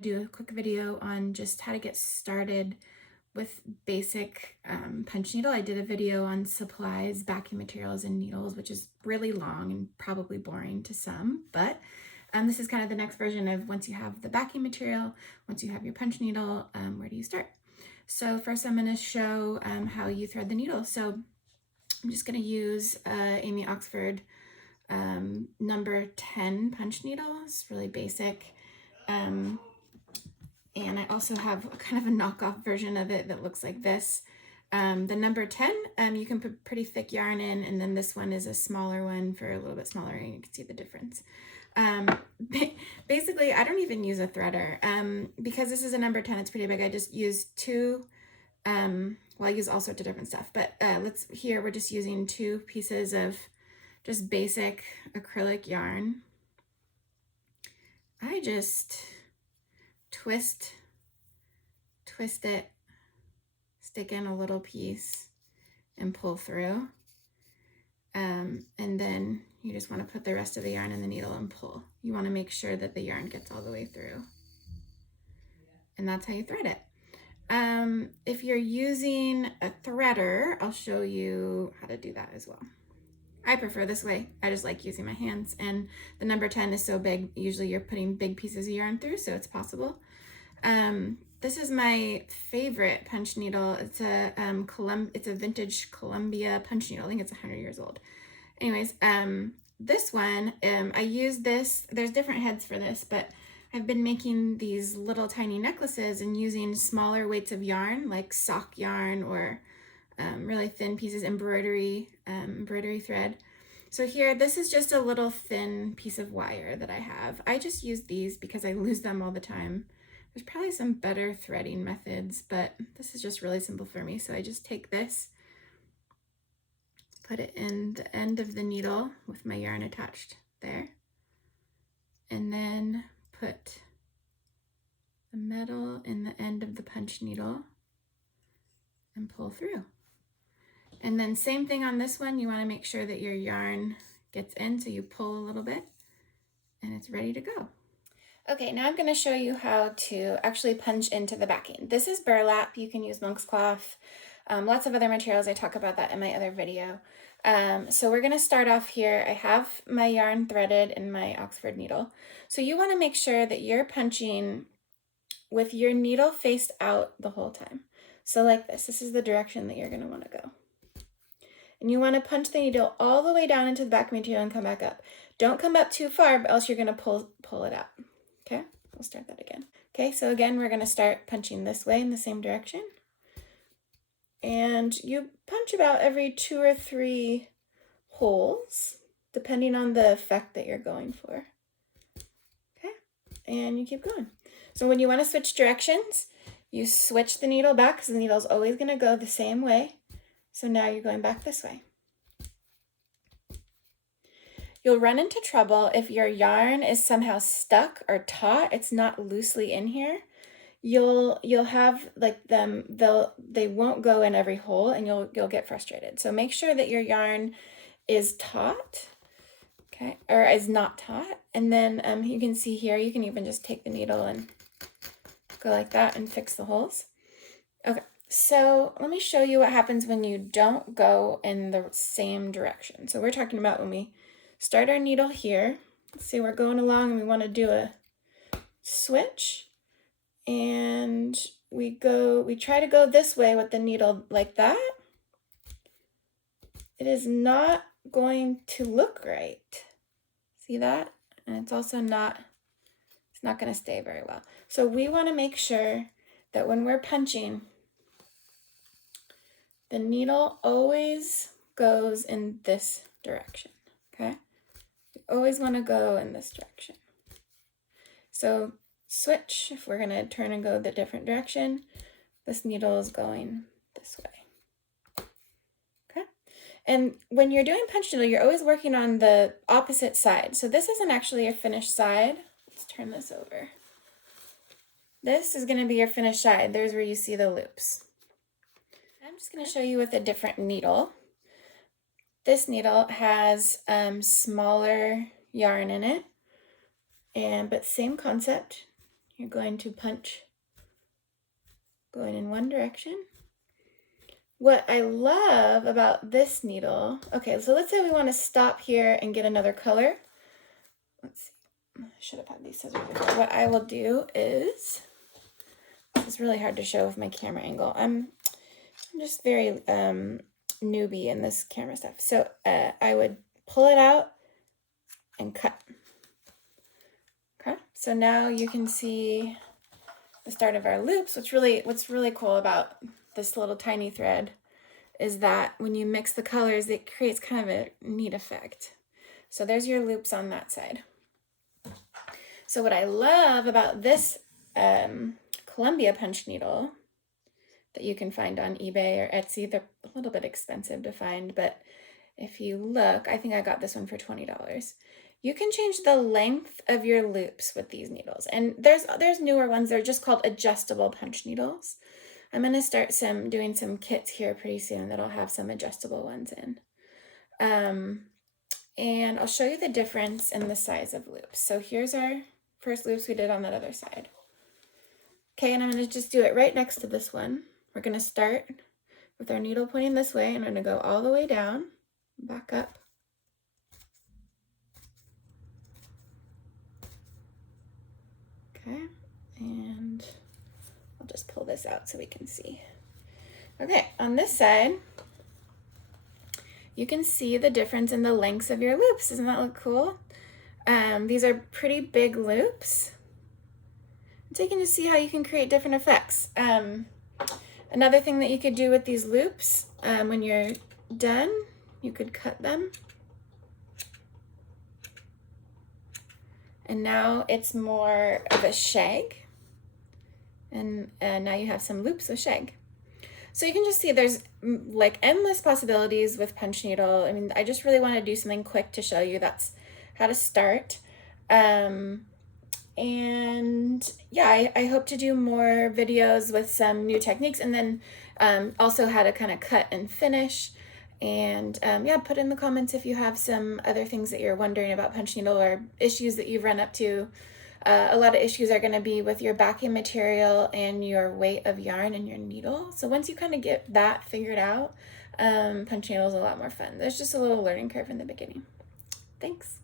Do a quick video on just how to get started with basic punch needle. I did a video on supplies, backing materials, and needles, which is really long and probably boring to some, but this is kind of the next version of once you have the backing material, once you have your punch needle, where do you start? So first I'm going to show how you thread the needle. So I'm just going to use Amy Oxford number 10 punch needle. It's really basic. And I also have kind of a knockoff version of it that looks like this. The number 10, you can put pretty thick yarn in, and then this one is a smaller one for a little bit smaller, and you can see the difference. Basically, I don't even use a threader. Because this is a number 10, it's pretty big. I just use two, well, I use all sorts of different stuff, but here we're just using 2 pieces of just basic acrylic yarn. I just twist it, stick in a little piece and pull through. And then you just want to put the rest of the yarn in the needle and pull. You want to make sure that the yarn gets all the way through. And that's how you thread it. If you're using a threader, I'll show you how to do that as well. I prefer this way. I just like using my hands, and the number 10 is so big, usually you're putting big pieces of yarn through, so it's possible. This is my favorite punch needle. It's a vintage Columbia punch needle. I think it's 100 years old. Anyways, this one, I use this. There's different heads for this, but I've been making these little tiny necklaces and using smaller weights of yarn, like sock yarn or really thin pieces, embroidery thread. So here, this is just a little thin piece of wire that I have. I just use these because I lose them all the time. There's probably some better threading methods, but this is just really simple for me. So I just take this, put it in the end of the needle with my yarn attached there, and then put the metal in the end of the punch needle and pull through. And then same thing on this one, you want to make sure that your yarn gets in, so you pull a little bit and it's ready to go. Okay, now I'm going to show you how to actually punch into the backing. This is burlap. You can use monk's cloth, lots of other materials. I talk about that in my other video. So we're going to start off here. I have my yarn threaded in my Oxford needle. So you want to make sure that you're punching with your needle faced out the whole time. So like this. This is the direction that you're going to want to go. And you want to punch the needle all the way down into the back material and come back up. Don't come up too far, else you're going to pull it out. Okay, we'll start that again. Okay, so again, we're going to start punching this way in the same direction. And you punch about every 2 or 3 holes, depending on the effect that you're going for. Okay, and you keep going. So when you want to switch directions, you switch the needle back, because the needle is always going to go the same way. So now you're going back this way. You'll run into trouble if your yarn is somehow stuck or taut. It's not loosely in here. You'll have like they won't go in every hole, and you'll get frustrated. So make sure that your yarn is taut, okay, or is not taut. And then you can see here, you can even just take the needle and go like that and fix the holes. Okay. So let me show you what happens when you don't go in the same direction. So we're talking about when we start our needle here. Let's see, we're going along and we want to do a switch. And we try to go this way with the needle like that. It is not going to look right. See that? And it's also not going to stay very well. So we want to make sure that when we're punching, the needle always goes in this direction, okay? You always want to go in this direction. So switch, if we're going to turn and go the different direction, this needle is going this way, okay? And when you're doing punch needle, you're always working on the opposite side. So this isn't actually your finished side. Let's turn this over. This is going to be your finished side. There's where you see the loops. I'm just going to show you with a different needle. This needle has smaller yarn in it, but same concept. you're going to punch going in one direction. What I love about this needle, okay, so let's say we want to stop here and get another color. Let's see, I should have had these scissors before. What I will do is, it's really hard to show with my camera angle. I'm just very newbie in this camera stuff. So I would pull it out and cut. Okay, so now you can see the start of our loops. What's really cool about this little tiny thread is that when you mix the colors, it creates kind of a neat effect. So there's your loops on that side. So what I love about this Columbia punch needle that you can find on eBay or Etsy, they're a little bit expensive to find, but if you look, I think I got this one for $20. You can change the length of your loops with these needles. And there's newer ones, they're just called adjustable punch needles. I'm gonna start doing some kits here pretty soon that'll have some adjustable ones in. And I'll show you the difference in the size of loops. So here's our first loops we did on that other side. Okay, and I'm gonna just do it right next to this one. We're gonna start with our needle pointing this way, and I'm gonna go all the way down, back up. Okay, and I'll just pull this out so we can see. Okay, on this side, you can see the difference in the lengths of your loops. Doesn't that look cool? These are pretty big loops. So you can just see how you can create different effects. Another thing that you could do with these loops, when you're done, you could cut them. And now it's more of a shag. And now you have some loops with shag. So you can just see there's like endless possibilities with punch needle. I mean, I just really want to do something quick to show you that's how to start. And yeah, I hope to do more videos with some new techniques, and then also how to kind of cut and finish. And yeah, put in the comments if you have some other things that you're wondering about punch needle or issues that you've run up to. A lot of issues are going to be with your backing material and your weight of yarn and your needle. So once you kind of get that figured out, punch needle is a lot more fun. There's just a little learning curve in the beginning. Thanks.